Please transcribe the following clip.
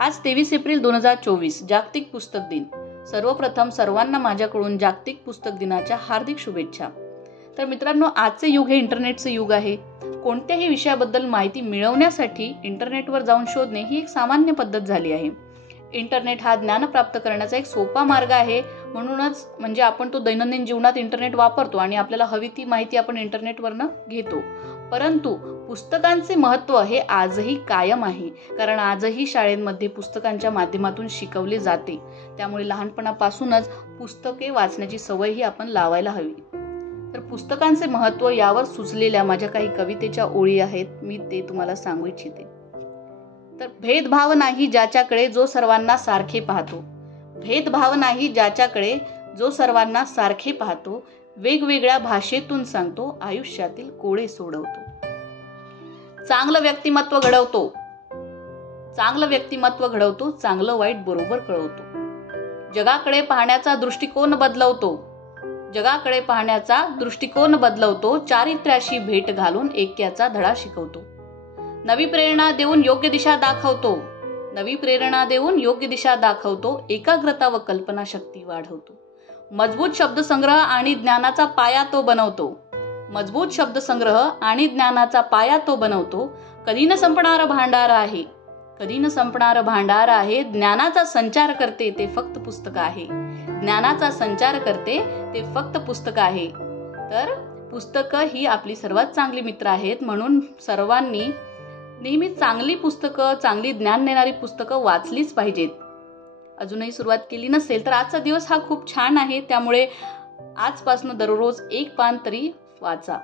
आज 23 एप्रिल 2024 जागतिक पुस्तक दिन। सर्वप्रथम सर्वांना माझ्याकडून जागतिक पुस्तक दिनाच्या हार्दिक शुभेच्छा। तर मित्रांनो, आजचे युग हे इंटरनेटचे युग आहे। कोणत्याही विषयाबद्दल माहिती मिळवण्यासाठी इंटरनेटवर जाऊन शोधणे ही एक सामान्य पद्धत झाली आहे। इंटरनेट हा ज्ञान प्राप्त करण्याचा एक सोपा मार्ग आहे। म्हणूनच म्हणजे आपण तो दैनंदिन जीवनात इंटरनेट वापरतो आणि आपल्याला हवी ती माहिती आपण इंटरनेटवरनं घेतो। परंतु पुस्तकांचे महत्त्व हे आजही कायम आहे, कारण आजही शाळेमध्ये पुस्तकांच्या माध्यमातून शिकवले जाते। त्यामुळे लहानपणापासूनच पुस्तके वाचण्याची सवय ही आपण लावायला हवी। तर पुस्तकांचे महत्त्व यावर सुचलेल्या माझ्या काही कवितेच्या ओळी आहेत, मी ते तुम्हाला सांगू इच्छिते। तर भेदभाव नाही ज्याच्याकडे जो सर्वांना सारखे पाहतो, भेदभाव नाही ज्याच्याकडे जो सर्वांना सारखे पाहतो, वेगवेगळ्या भाषेतून सांगतो, आयुष्यातील कोडे सोडवतो। चांगलं व्यक्तिमत्व घडवतो, चांगलं व्यक्तिमत्व घडवतो, चांगलं वाईट बरोबर कळवतो। जगाकडे पाहण्याचा दृष्टिकोन बदलवतो, जगाकडे पाहण्याचा दृष्टिकोन बदलवतो, चारित्र्याशी भेट घालून ऐक्याचा धडा शिकवतो। नवी प्रेरणा देऊन योग्य दिशा दाखवतो, नवी प्रेरणा देऊन योग्य दिशा दाखवतो, एकाग्रता व कल्पनाशक्ती वाढवतो। मजबूत शब्दसंग्रह आणि ज्ञानाचा पाया तो बनवतो, मजबूत शब्दसंग्रह आणि ज्ञानाचा पाया तो बनवतो। कधी न संपणारं भांडार आहे, कधी न संपणारं भांडार आहे, ज्ञानाचा संचार करते ते फक्त पुस्तक आहे, ज्ञानाचा संचार करते ते फक्त पुस्तक आहे। तर पुस्तकं ही आपली सर्वात चांगली मित्र आहेत, म्हणून सर्वांनी नेहमी चांगली पुस्तकं, चांगली ज्ञान देणारी पुस्तकं वाचलीच पाहिजेत। अजूनही सुरुवात केली नसेल तर आजचा दिवस हा खूप छान आहे, त्यामुळे आजपासून दररोज एक पान तरी वाचा।